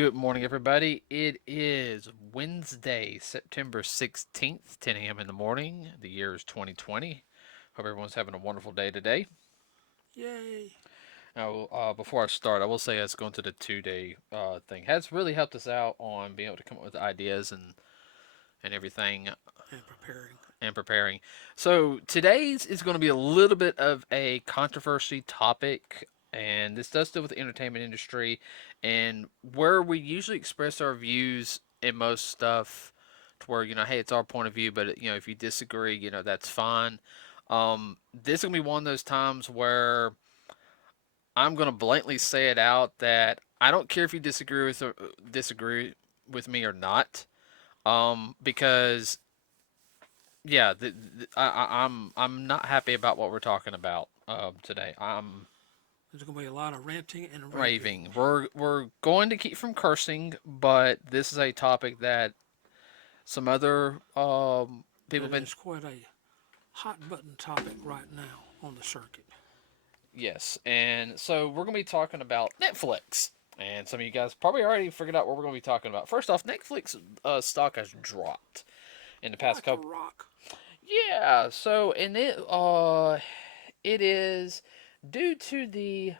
Good morning, everybody. It is Wednesday, September 16th, 10 a.m. in the morning. The year is 2020. Hope everyone's having a wonderful day today. Yay! Now, before I start, I will say us going to the 2 day thing has really helped us out on being able to come up with ideas and everything And preparing. and preparing. So today's is going to be a little bit of a controversy topic, and this does deal with the entertainment industry and where we usually express our views in most stuff. To where hey, it's our point of view, but if you disagree, that's fine. This is gonna be one of those times where I'm gonna blatantly say it out that I don't care if you disagree with me or not, because yeah, I'm not happy about what we're talking about today. I'm There's going to be a lot of ranting and raving. raving. We're going to keep from cursing, but this is a topic that some other people That have been. is quite a hot button topic right now on the circuit. Yes, and so we're going to be talking about Netflix. And some of you guys probably already figured out what we're going to be talking about. First off, Netflix stock has dropped in the past Like a couple. rock. Yeah, so and it is due to the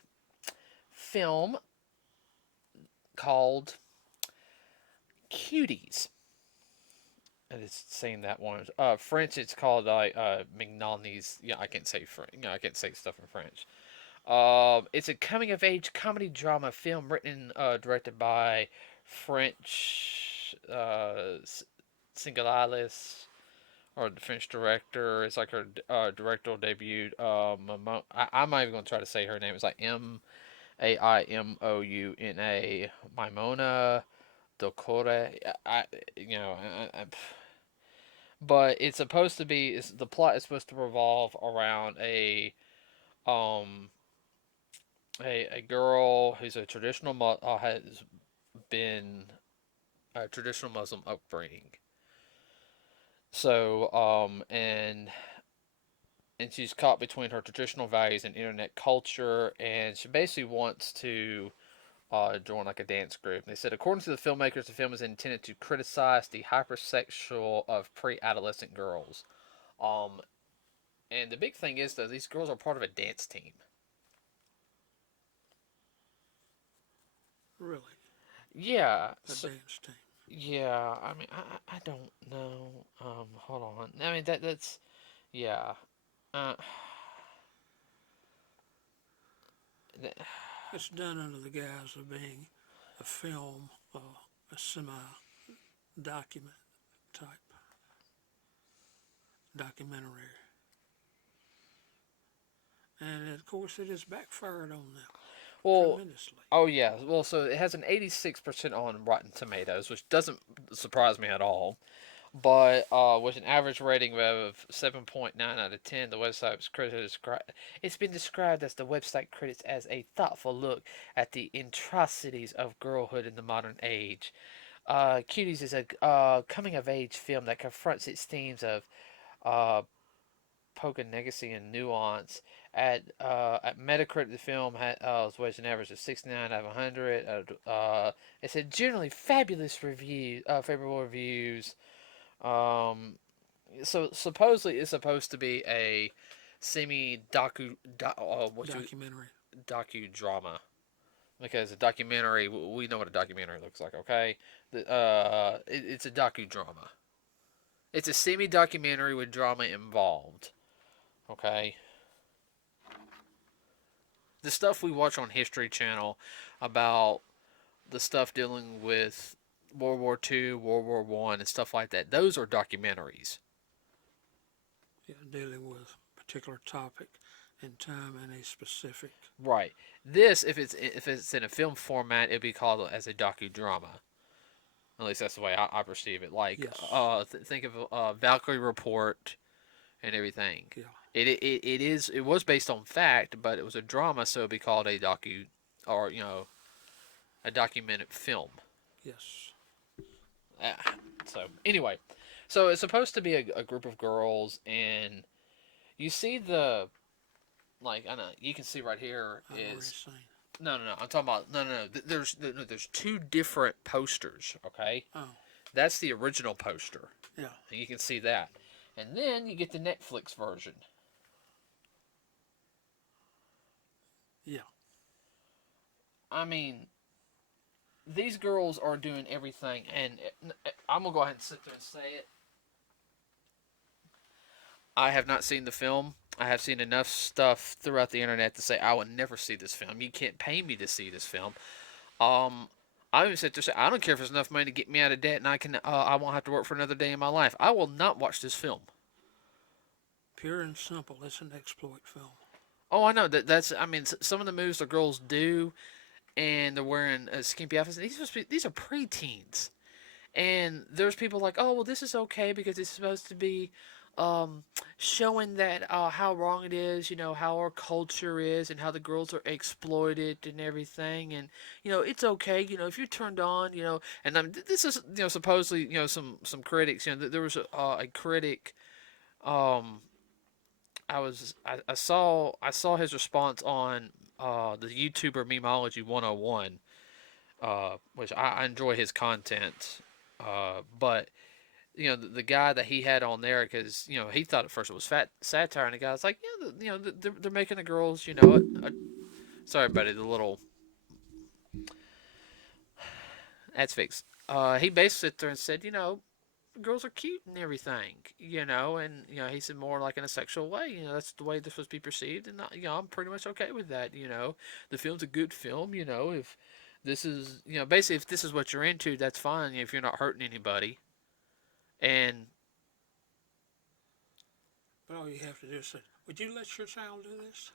film called Cuties. And it's saying that one. French, it's called Mignon's. Yeah, I can't say French. I can't say stuff in French. It's a coming of age comedy drama film written and directed by French Singulalis, or the French director. It's like her directorial debut. I'm not even going to try to say her name. It's like Aimouna, Mimona Dokore. But it's supposed to be. The plot is supposed to revolve around um a girl who's a has been a traditional Muslim upbringing. So and she's caught between her traditional values and internet culture, and she basically wants to join like a dance group. And they said, according to the filmmakers, the film is intended to criticize the hypersexual of pre-adolescent girls. Um, and the big thing is though, these girls are part of a dance team. Really. Yeah, A so, dance team. yeah. I mean, I don't know. Hold on. I mean that's yeah. Uh, It's done under the guise of being a film, a semi document type documentary. And of course, it has backfired on them well, tremendously. oh yeah. Well, so it has an 86% on Rotten Tomatoes, which doesn't surprise me at all. But with an average rating of 7.9 out of 10, the website's critics it's been described as the website critics as a thoughtful look at the atrocities of girlhood in the modern age. Cuties is a coming of age film that confronts its themes of uh, pogonegacy and nuance. At Metacritic, the film was rated an average of 69 out of 100. It said generally favorable reviews. Um, so supposedly it's supposed to be a semi Documentary. docudrama, because a documentary, we know what a documentary looks like. Okay, it's a docudrama. It's a semi documentary with drama involved. Okay, the stuff we watch on History Channel about the stuff dealing with World War II, World War I, and stuff like that. Those are documentaries. Yeah, dealing with a particular topic in time and a specific. Right. This, if it's in a film format, it'd be called as a docudrama. At least that's the way I perceive it. Like, Yes. think of Valkyrie Report and everything. Yeah. It was based on fact, but it was a drama, so it'd be called a docu, or a documented film. Yes. So anyway, so it's supposed to be a group of girls, and you see the, like, I know you can see right here I've already is seen. No, no, no. I'm talking about no, no, no. There's two different posters. Okay, Oh, that's the original poster. yeah, And you can see that, and then you get the Netflix version. yeah. I mean, these girls are doing everything, and I'm gonna go ahead and sit there and say it. I have not seen the film. I have seen enough stuff throughout the internet to say I would never see this film. You can't pay me to see this film. Um, I even said to say I don't care if there's enough money to get me out of debt and I won't have to work for another day in my life. I will not watch this film. Pure and simple. It's an exploit film. Oh, I know that's. I mean, some of the moves the girls do, and they're wearing skimpy outfits. These are preteens. And there's people like, oh, well, this is okay because it's supposed to be um, showing that how wrong it is, how our culture is and how the girls are exploited and everything. And, it's okay, if you're turned on, and this is, supposedly, some critics, there was a critic, um, I saw his response on the YouTuber Memology 101, which I enjoy his content. But the guy that he had on there, because he thought at first it was fat satire, and the guy's like, yeah, they're making the girls, sorry, buddy, the little that's fixed. He basically sit there and said, girls are cute and everything, and he said more like in a sexual way, that's the way this was to be perceived, and I'm pretty much okay with that, the film's a good film, if this is, basically if this is what you're into, that's fine, if you're not hurting anybody, and But all you have to do is say, would you let your child do this?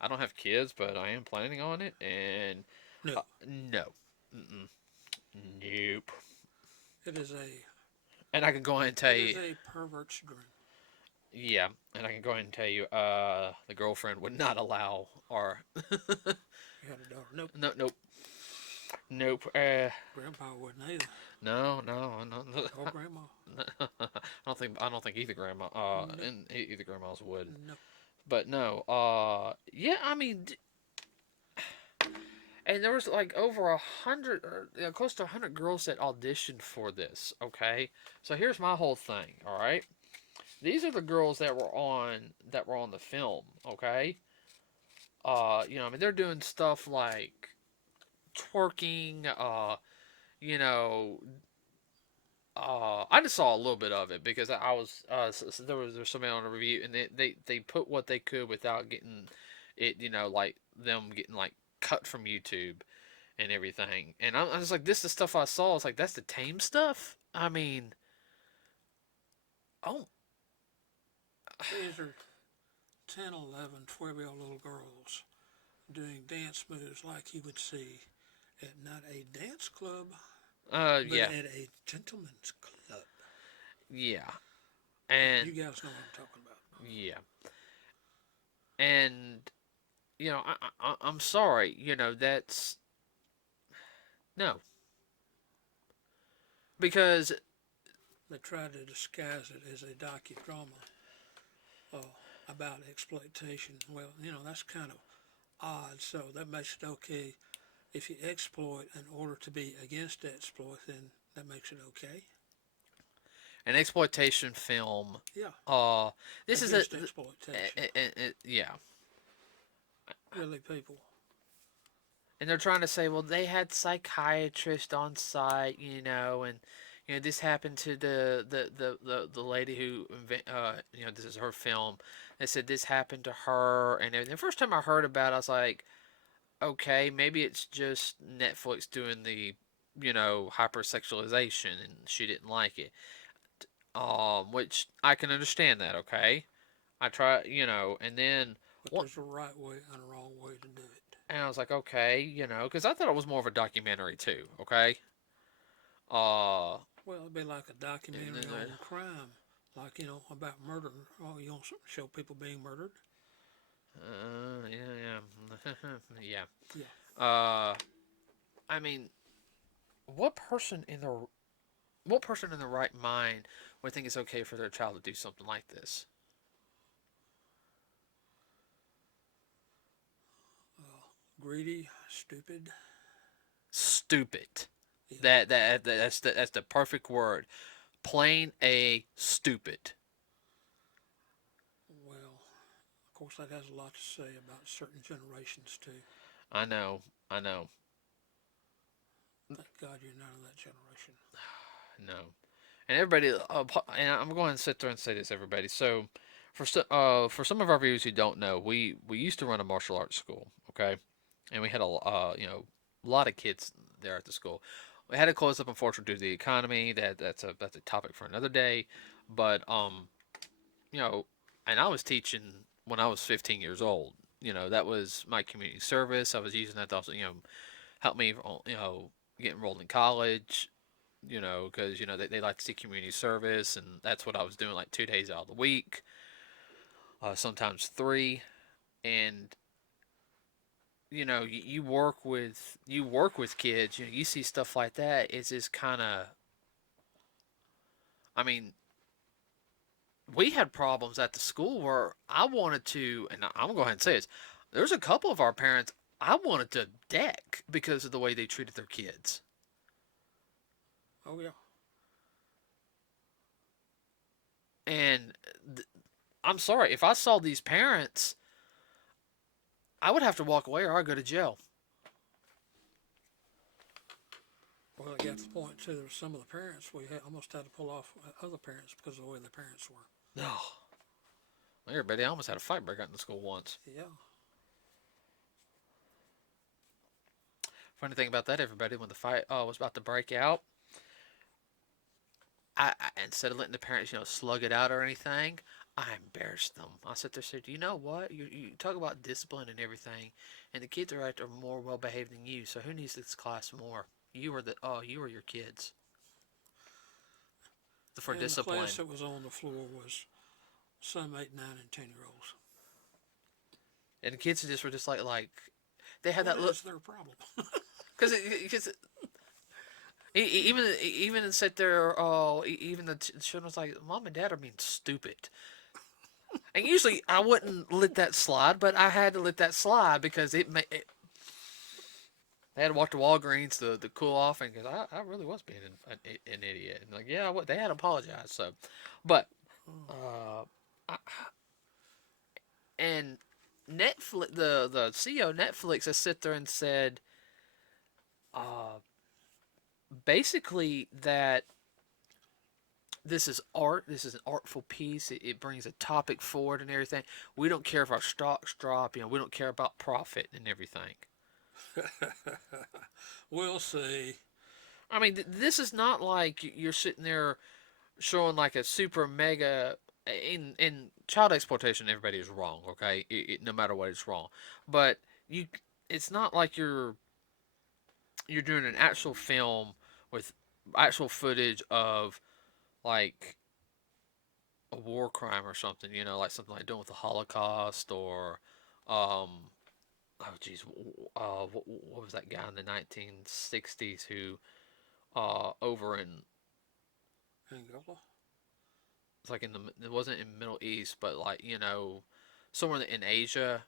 I don't have kids, but I am planning on it, and No. no, mm-mm, nope. It is a And I can go ahead and tell it is you, a pervert's dream. yeah, and I can go ahead and tell you, the girlfriend would not allow, or You had a daughter. Nope. no, nope, nope, Grandpa wouldn't either. no, no, no, Or grandma. I don't think either grandma, Nope. and either grandmas would, Nope. but no, yeah, I mean, and there was like over 100, or close to 100 girls that auditioned for this. Okay, so here's my whole thing. All right, these are the girls that were on the film. Okay, I mean they're doing stuff like twerking. You know, I just saw a little bit of it because I was there was somebody on a review and they put what they could without getting it. Like them getting like cut from YouTube and everything. And I was like, this is the stuff I saw. It's like that's the tame stuff. I mean, oh These are 10, 11, 12-year-old little girls doing dance moves like you would see at not a dance club, but yeah, at a gentleman's club. yeah, and You guys know what I'm talking about. yeah, and I'm sorry. That's no, because They try to disguise it as a docudrama uh, about exploitation. Well, that's kind of odd. So that makes it okay if you exploit in order to be against exploit. Then that makes it okay. an exploitation film. Yeah, This is against exploitation. yeah, Really, people. and they're trying to say, well, they had psychiatrists on site, and this happened to the lady who this is her film. They said this happened to her, and everything. The first time I heard about it, I was like, okay, maybe it's just Netflix doing the hypersexualization, and she didn't like it. Which I can understand that. Okay, I try, and then But what? there's a right way and a wrong way to do it. And I was like, okay, because I thought it was more of a documentary too. Okay. Uh, Well, it'd be like a and documentary then, on crime, like about murder. Oh, you don't show people being murdered. yeah, yeah, Yeah. yeah. I mean, what person in the what person in the right mind would think it's okay for their child to do something like this? greedy, stupid. Stupid. Yeah. That's the perfect word. Plain a stupid. Well, of course, that has a lot to say about certain generations too. I know. I know. Thank God you're not of that generation. No. And everybody, and I'm going to sit there and say this, everybody. So, for some of our viewers who don't know, we used to run a martial arts school, okay, and we had a lot of kids there at the school. We had to close up, unfortunately, due to the economy. That's a topic for another day. But you know, and I was teaching when I was 15 years old. That was my community service. I was using that to also, help me, get enrolled in college, because they like to see community service, and that's what I was doing, like 2 days out of the week, sometimes three, and you work with kids, you see stuff like that. It's just kind of, I mean, we had problems at the school where I wanted to, and I'm gonna go ahead and say this. There's a couple of our parents I wanted to deck because of the way they treated their kids, Oh yeah. and I'm sorry if I saw these parents I would have to walk away or I'd go to jail. Well, it got to the point too. There were some of the parents we almost had to pull off other parents because of the way the parents were. No. Oh, everybody, I almost had a fight break out in the school once. Yeah. Funny thing about that, everybody, when the fight was about to break out, instead of letting the parents, slug it out or anything, I embarrassed them. I sat there and said, you know what? You talk about discipline and everything, and the kids are more well behaved than you. So who needs this class more? You or your kids for And the discipline. class that was on the floor was some 8, 9, and 10-year-olds. And the kids just were just like they had What that look is their problem? because even sit there. Oh, even the children was like, "Mom and Dad are being stupid." And usually I wouldn't let that slide, but I had to let that slide because it they had to walk to Walgreens to cool off, and because I really was being an idiot. And like, yeah, they had to apologize. So, but uh, I, and Netflix, the CEO of Netflix has sit there and said, uh, basically that this is art. This is an artful piece. It brings a topic forward and everything. We don't care if our stocks drop. We don't care about profit and everything. We'll see. I mean, this is not like you're sitting there showing like a super mega in child exploitation. Everybody is wrong. Okay, no matter what, it's wrong. But it's not like you're doing an actual film with actual footage of like a war crime or something, like something like doing with the Holocaust or, oh geez, what was that guy in the 1960s who, over in, Angola? it's like it wasn't in Middle East, but like, somewhere in Asia.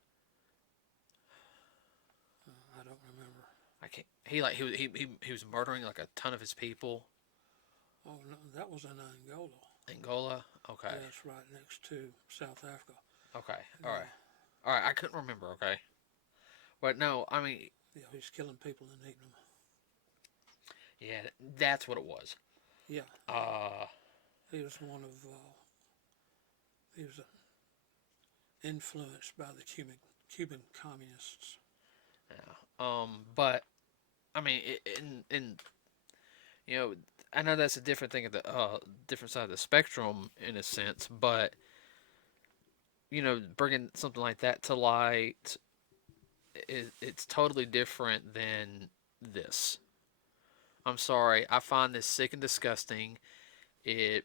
I don't remember. I can't, he was murdering like a ton of his people. Oh no, that was in Angola. Angola? Okay. Yeah, it's right next to South Africa. Okay. Yeah. All right. I couldn't remember. Okay. But no, I mean, Yeah, he's killing people and eating them. yeah, that's what it was. Yeah. Uh, He was one of. He was influenced by the Cuban communists. yeah. But I mean, you know, I know that's a different thing at the different side of the spectrum in a sense, but bringing something like that to light, it's totally different than this. I'm sorry, I find this sick and disgusting. It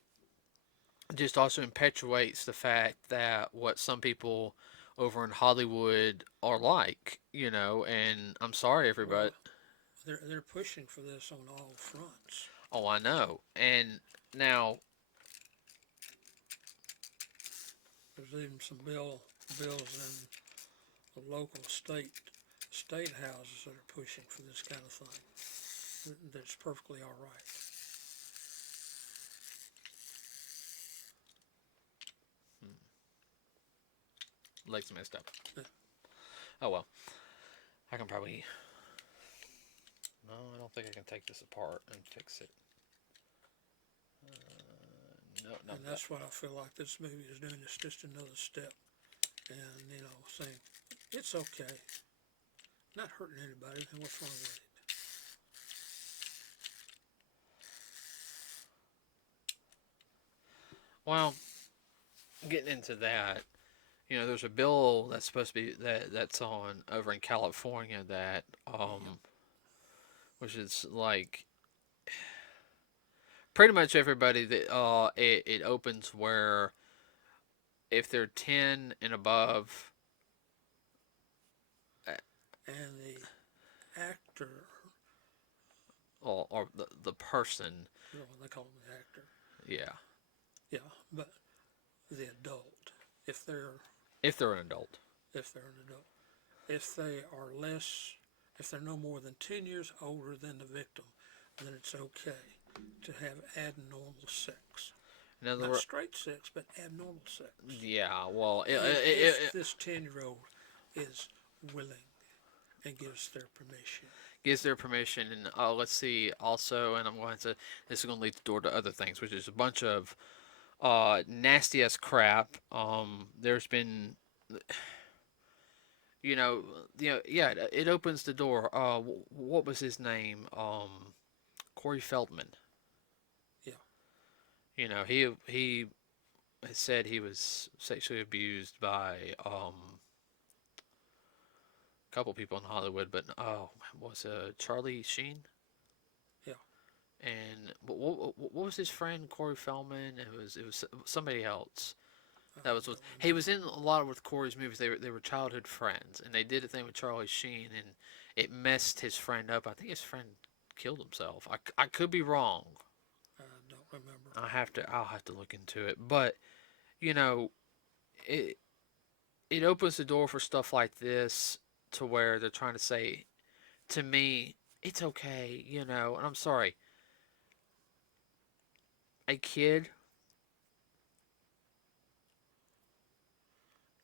just also perpetuates the fact that what some people over in Hollywood are like, and I'm sorry, everybody. Well, they're pushing for this on all fronts. Oh, I know. And now, There's even some bills in the local state state houses that are pushing for this kind of thing. That's perfectly all right. Legs messed up. Yeah. Oh well. I can probably. No, I don't think I can take this apart and fix it. No. And that's what I feel like this movie is doing. It's just another step. And, saying, it's okay. Not hurting anybody. And what's wrong with it? Well, getting into that, there's a bill that's supposed to be that's on over in California that which is like pretty much everybody that it opens where if they're 10 and above. And the actor, Or the person. they call him the actor. Yeah. Yeah, but the adult, if they're an adult. if they're an adult, if they are less, if they're no more than 10 years older than the victim, then it's okay to have abnormal sex. Not straight sex, but abnormal sex. Yeah, well, if this 10-year-old is willing and gives their permission. And let's see, also, and I'm going to, this is going to lead the door to other things, which is a bunch of nasty ass crap. There's been, yeah, it opens the door. What was his name? Corey Feldman. Yeah. He said he was sexually abused by a couple people in Hollywood, but was Charlie Sheen? Yeah. And what was his friend Corey Feldman? It was somebody else. That was what he was in a lot with Corey's movies. They were childhood friends, and they did a thing with Charlie Sheen, and it messed his friend up. I think his friend killed himself. I could be wrong. I don't remember. I'll have to look into it. But it opens the door for stuff like this to where they're trying to say to me, it's okay, and I'm sorry. A kid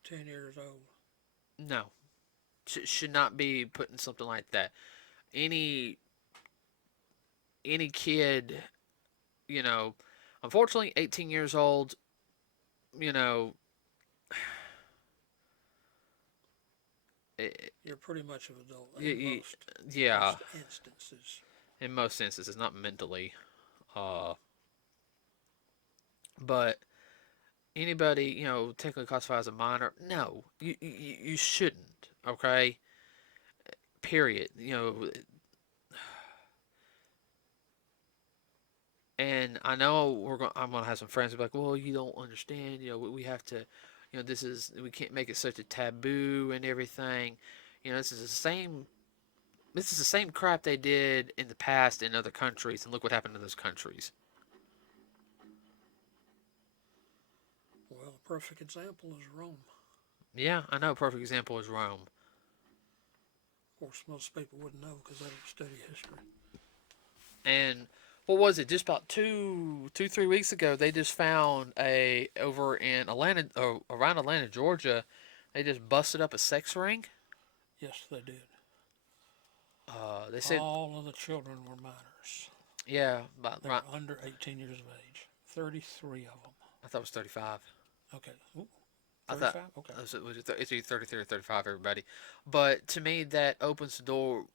10 years old. No. Should not be putting something like that. Any kid, unfortunately 18 years old, you're pretty much an adult most instances. In most instances, not mentally. But anybody, technically classified as a minor, no, you shouldn't, okay? Period. And I know I'm gonna have some friends who be like, well, you don't understand, we have to, we can't make it such a taboo and everything. This is the same crap they did in the past in other countries, and look what happened in those countries. Well, a perfect example is Rome. Yeah, I know a perfect example is Rome. Of course, most people wouldn't know because they don't study history. And what was it? Just about 3 weeks ago, they just found over in Atlanta, around Atlanta, Georgia, they just busted up a sex ring. Yes, they did. They said all of the children were minors. Yeah, they were under 18 years of age. 33 of them. I thought it was 35. Okay. Ooh, 35? Okay. It's either 33 or 35, everybody. But to me, that opens the door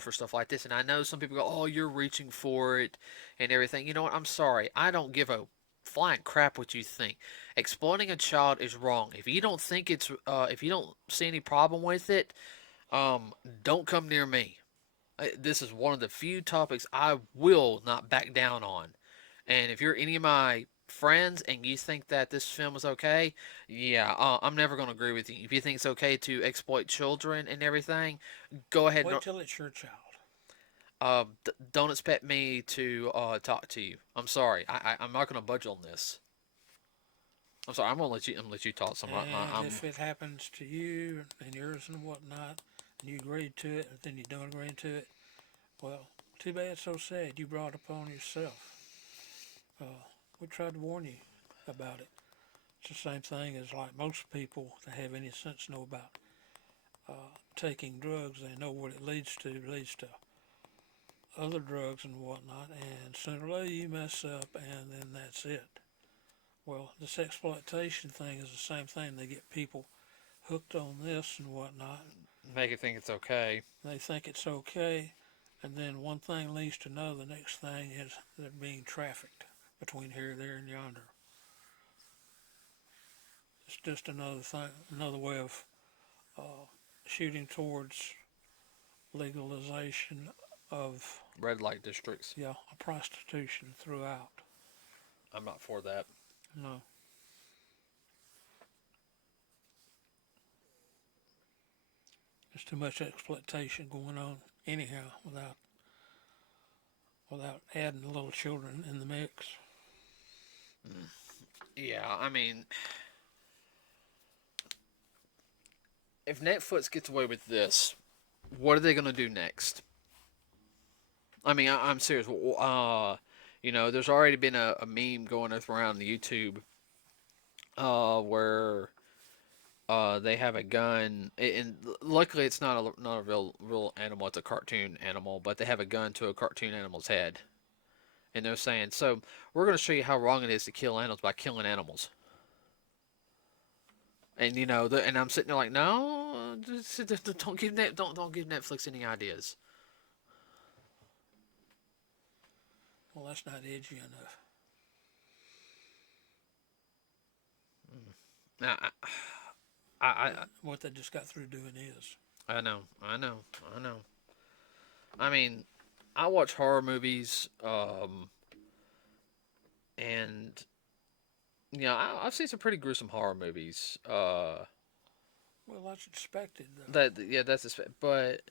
for stuff like this. And I know some people go, oh, you're reaching for it and everything. You know what? I'm sorry. I don't give a flying crap what you think. Exploiting a child is wrong. If you don't think if you don't see any problem with it, don't come near me. This is one of the few topics I will not back down on. And if you're any of my friends and you think that this film is okay, yeah, I'm never going to agree with you. If you think it's okay to exploit children and everything, go ahead. Wait till it's your child. Don't expect me to talk to you. I'm sorry. I'm not going to budge on this. I'm sorry. I'm gonna let you talk. If it happens to you and yours and whatnot, and you agreed to it, and then you don't agree to it. Well, too bad, so sad. You brought it upon yourself. Uh, we tried to warn you about it. It's the same thing as like most people that have any sense know about taking drugs. They know what it leads to. It leads to other drugs and whatnot, and sooner or later you mess up, and then that's it. Well, this exploitation thing is the same thing. They get people hooked on this and whatnot. Make it think it's okay. They think it's okay, and then one thing leads to another. The next thing is they're being trafficked between here, there, and yonder. It's just another thing, another way of uh, shooting towards legalization of Red light districts. prostitution throughout. I'm not for that. No, there's too much exploitation going on anyhow without adding the little children in the mix. Yeah, I mean, if Netflix gets away with this, what are they gonna do next? I mean, I'm serious. There's already been a meme going around YouTube, where they have a gun, and luckily it's not a real animal. It's a cartoon animal, but they have a gun to a cartoon animal's head, and they're saying, "So we're going to show you how wrong it is to kill animals by killing animals." And and I'm sitting there like, no, don't give Netflix any ideas. Well, that's not edgy enough. Now, I What they just got through doing is. I know, I know, I know. I mean, I watch horror movies, and I've seen some pretty gruesome horror movies. Well, that's expected, though. That's but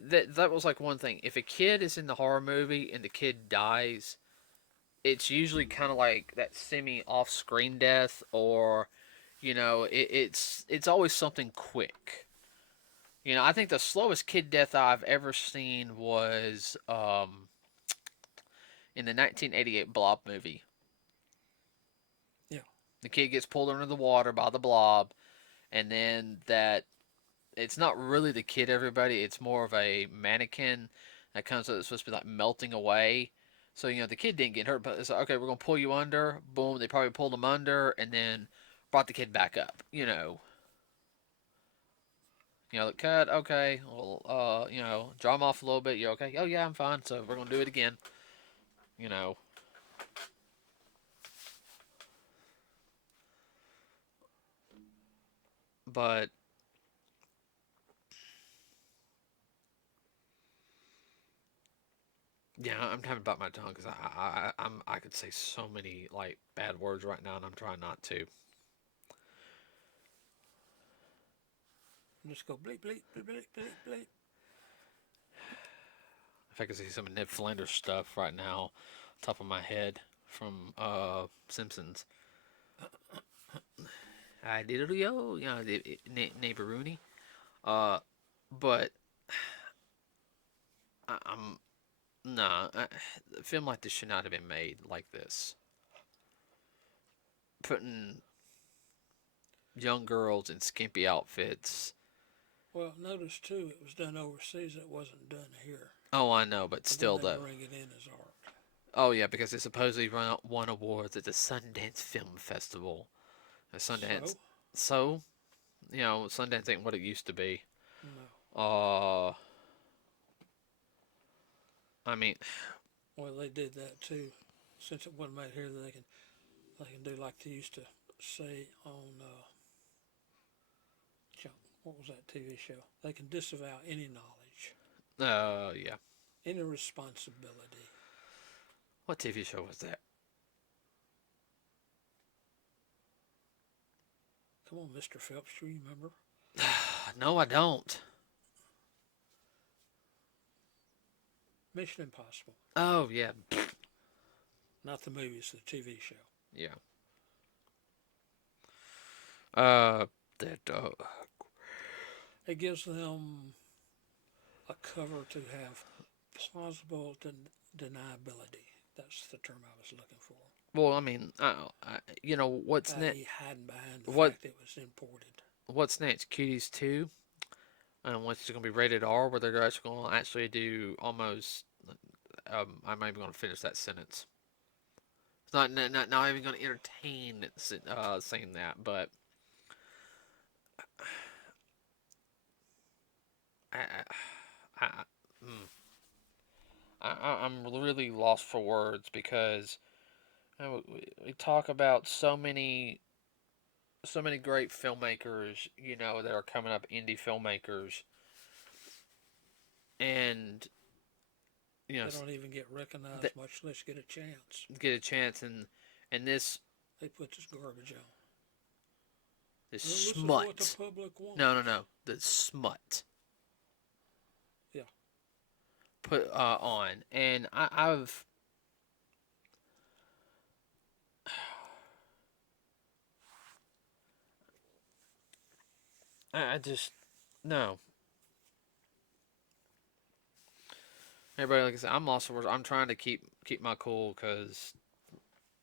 that was like one thing. If a kid is in the horror movie and the kid dies, it's usually kind of like that semi off screen death, or it's always something quick. I think the slowest kid death I've ever seen was in the 1988 Blob movie. Yeah. The kid gets pulled under the water by the blob, and then that it's not really the kid, everybody. It's more of a mannequin that comes up. It's supposed to be like melting away. So the kid didn't get hurt, but it's like, okay, we're gonna pull you under. Boom, they probably pulled him under, and then brought the kid back up. Cut. Okay, well, draw him off a little bit. You're okay. Oh yeah, I'm fine. So we're gonna do it again. You know. But yeah, I'm having to bite my tongue because I could say so many like bad words right now, and I'm trying not to. Just go bleep, bleep, bleep, bleep, bleep, bleep. If I could see some of Ned Flanders stuff right now, top of my head from Simpsons. I did it, yo, neighbor Rooney. But I'm nah. A film like this should not have been made like this. Putting young girls in skimpy outfits. Well, notice too, it was done overseas. It wasn't done here. Oh, I know, but But still, then they though. bring it in as art. Oh yeah, because it supposedly won awards at the Sundance Film Festival. Sundance. So? Sundance ain't what it used to be. No. I mean, Well, they did that too. Since it wasn't made here, they can do like they used to say on what was that TV show? They can disavow any knowledge, yeah. any responsibility. What TV show was that? Come on, Mr. Phelps, do you remember? No, I don't. Mission Impossible. Oh yeah, Not the movies, the TV show. yeah. That It gives them a cover to have plausible deniability. That's the term I was looking for. Well, I mean, you know what's next? I.e., hiding behind the What fact it was imported. what's next? Cuties 2, which is going to be rated R, where they're actually going to actually do almost. I'm not even going to finish that sentence. It's not even going to entertain saying that, but I, I, I, mm, I'm really lost for words because we talk about so many great filmmakers, you know, that are coming up, indie filmmakers, and you know They don't even get recognized, th- much less get a chance. get a chance, and They put this garbage out. this Well, this is what the smut. public wants. No, the smut Yeah. put on, and I just no. Everybody, like I said, I'm lost for words. I'm trying to keep my cool because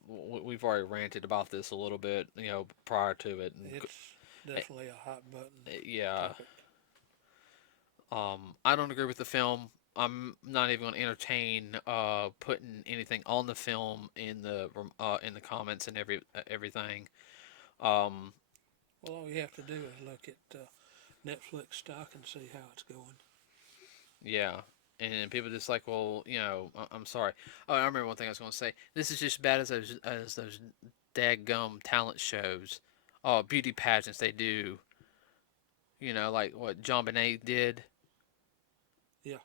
we've already ranted about this a little bit, you know, prior to it. And, It's definitely a hot button yeah, topic. I don't agree with the film. I'm not even going to entertain putting anything on the film in the comments and everything. Um, Well, all you have to do is look at Netflix stock and see how it's going. yeah, and people just like, well, you know, I'm sorry. Oh, I remember one thing I was going to say. This is just as bad as those dadgum talent shows, beauty pageants they do. You know, like what John Bonet did. Yeah.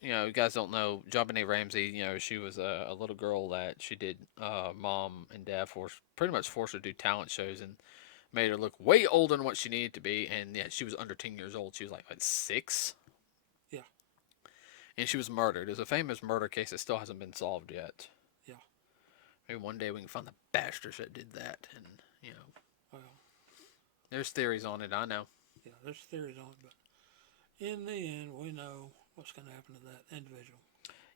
You know, you guys don't know John Bonet Ramsey. You know, she was a little girl that she did. Mom and dad pretty much forced her to do talent shows and made her look way older than what she needed to be. And yeah, she was under 10 years old. She was like what, 6, Yeah. and she was murdered. There's a famous murder case that still hasn't been solved yet. Yeah. Maybe one day we can find the bastards that did that. And you know, Well, there's theories on it. I know. yeah, there's theories on it, but in the end, we know what's going to happen to that individual.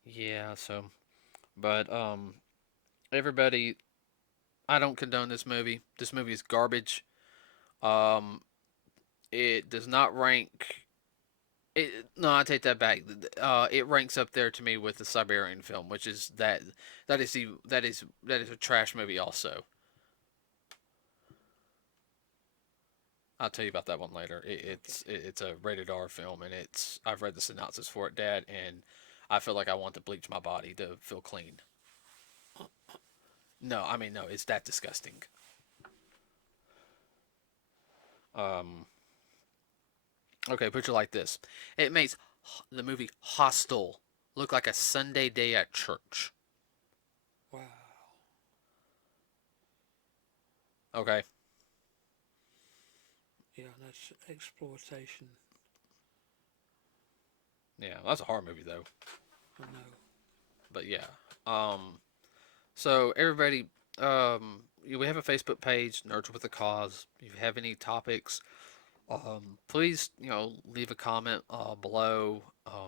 Yeah. So, but everybody, I don't condone this movie. This movie is garbage. Um, it does not rank. No, I take that back. It ranks up there to me with the Siberian film, which is that is a trash movie. Also, I'll tell you about that one later. Okay. It's a rated R film, and I've read the synopsis for it, Dad, and I feel like I want to bleach my body to feel clean. No, I mean no, it's that disgusting. Um, okay, put it like this: it makes the movie Hostel look like a Sunday day at church. Wow. Okay, Yeah, that's exploitation. yeah, that's a horror movie though. I know. But yeah, so everybody, we have a Facebook page, Nerds with a Cause. If you have any topics, please, you know, leave a comment below.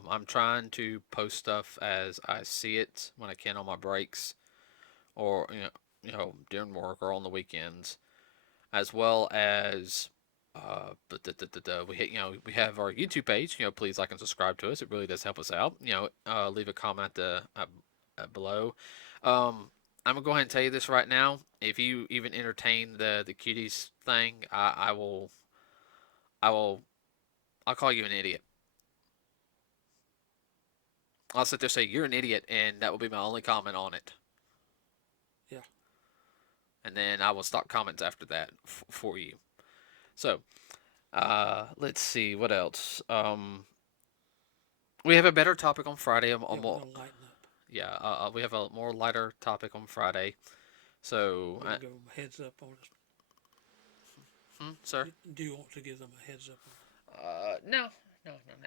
I'm trying to post stuff as I see it when I can on my breaks, or during work or on the weekends, as well as we have our YouTube page. You know, please like and subscribe to us. It really does help us out. You know, leave a comment below. I'm gonna go ahead and tell you this right now. If you even entertain the cuties thing, I will I'll call you an idiot. I'll sit there and say you're an idiot, and that will be my only comment on it. Yeah. And then I will stop comments after that for you. So, let's see what else. We have a better topic on Friday. Yeah, we're going to lighten up. Yeah, we have a more lighter topic on Friday. So, We're going to give them a heads up on it. sir. Do you want to give them a heads up on No.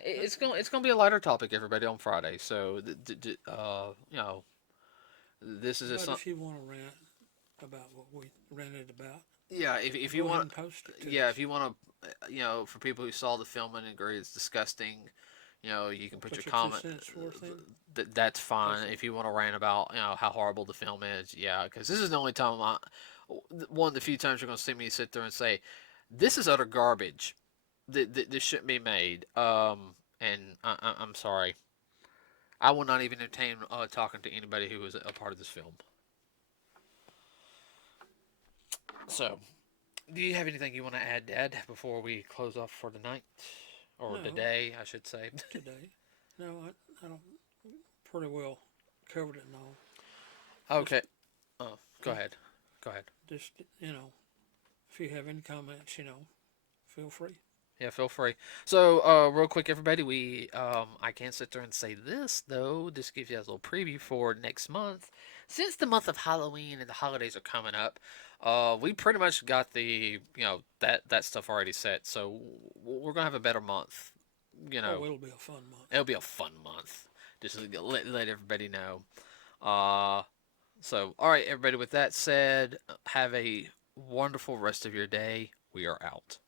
It's gonna be a lighter topic, everybody, on Friday. So, you know, this is it? just But if you want to rant about what we ranted about, yeah. If you go ahead want, and post it to yeah, us. if you want to for people who saw the film and agree it's disgusting, you can put your Put your 2 comment. cents worth in. That's fine. That's If you want to rant about how horrible the film is, yeah, because this is the only time one of the few times you're going to see me sit there and say, this is utter garbage. This shouldn't be made. And I'm sorry. I will not even entertain talking to anybody who was a part of this film. So, do you have anything you want to add, Dad, before we close off for the night? Or the no day, I should say. today. No, I don't. Pretty well covered it and all. Okay. Oh, go ahead. Go ahead. Just if you have any comments, feel free. Yeah, feel free. So, real quick, everybody, I can't sit there and say this though. This gives you a little preview for next month. Since the month of Halloween and the holidays are coming up, we pretty much got the that stuff already set. So we're gonna have a better month. Oh, it'll be a fun month. It'll be a fun month. Just let everybody know. Uh, so all right, everybody. With that said, have a wonderful rest of your day. We are out.